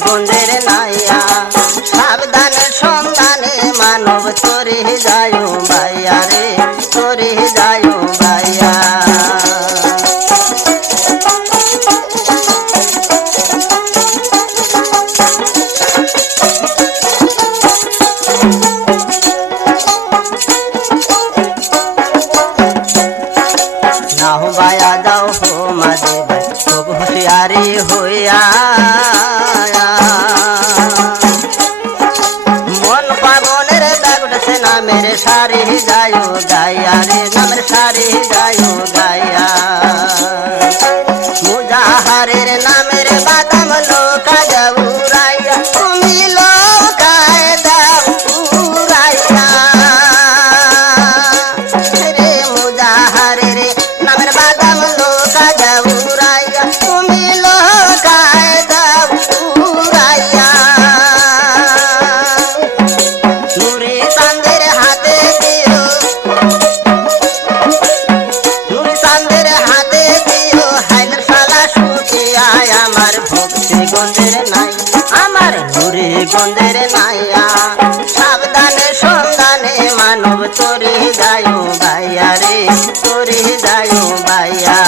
গঞ্জের নাইয়া সাবধানে সন্ধানে মানব তোরে যায় ভাইয়া রে তোরে যায় ভাইয়া ভাইয়া যাও হো মাঝে ভাই খুব হুঁশিয়ারি হইয়া মন পাগলের দাগ উঠেছে নামের সারি যায় গাইয়া রে নামের সারি যায় গাইয়া মুজাহারের নামের বাদাম লোকা যাও রাইয়া তুমি লোকায় দাও উড়াইয়া রে মুজাহারের নামের বাদাম লোকা যাও রাইয়া তুমি লোকায় দাও উড়াইয়া নুরি চাঁদের হাতে দিও নুরি চাঁদের হাতে দিও হাইলের শালা শুকিয়া আমার ভক্তি গঞ্জের নাই আমার নুরি গঞ্জের নাইয়া সাবধানে সন্ধানে মানব তোরে যায় ভাইয়া রে তোরে যায় ভাইয়া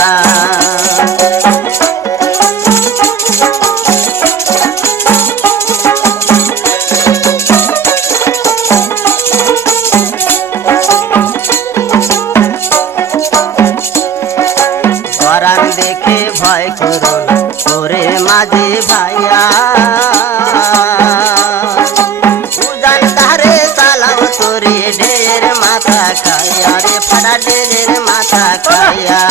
পরাণ দেখে ভয় করো না তোরে মাঝে ভাইয়া উজান ধারে চালাও তোরে ঢের মাথা খাইয়া রে ফাটা ঢের মাথা খাইয়া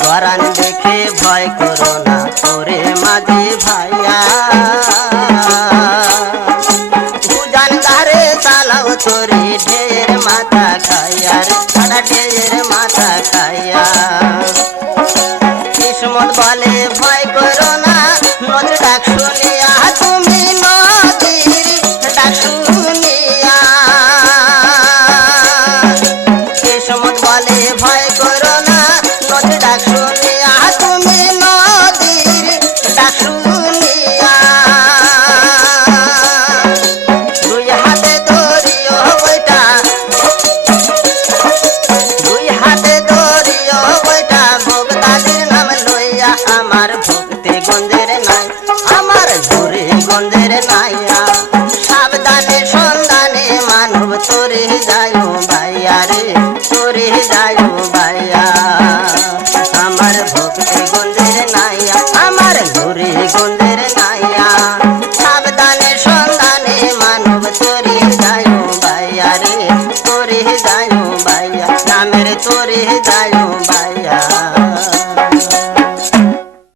পরাণ দেখে ভয় করো না তোরে মাঝে ভাইয়া উজান ধারে চালাও তোরে ঢের মাথা খাইয়া রে ফাটা ঢের মাথা খাইয়া কিসমত বলে ভয় করো না নদীর ডাক শুনিয়া তুমি নদীর ডাক শুনিয়া কিসমত বলে ভয় করো না নদীর ডাক শুনিয়া তুমি নদীর ডাক শুনিয়া দুই হাতে ধরিও বইটা দুই হাতে ধরিও বইটা ভোগদাদির নাম লইয়া আমার ভক্তি গঞ্জের নাই আমার ঘুরে গঞ্জের নাইয়া সাবধানে সন্ধানে মানব তোরে যায়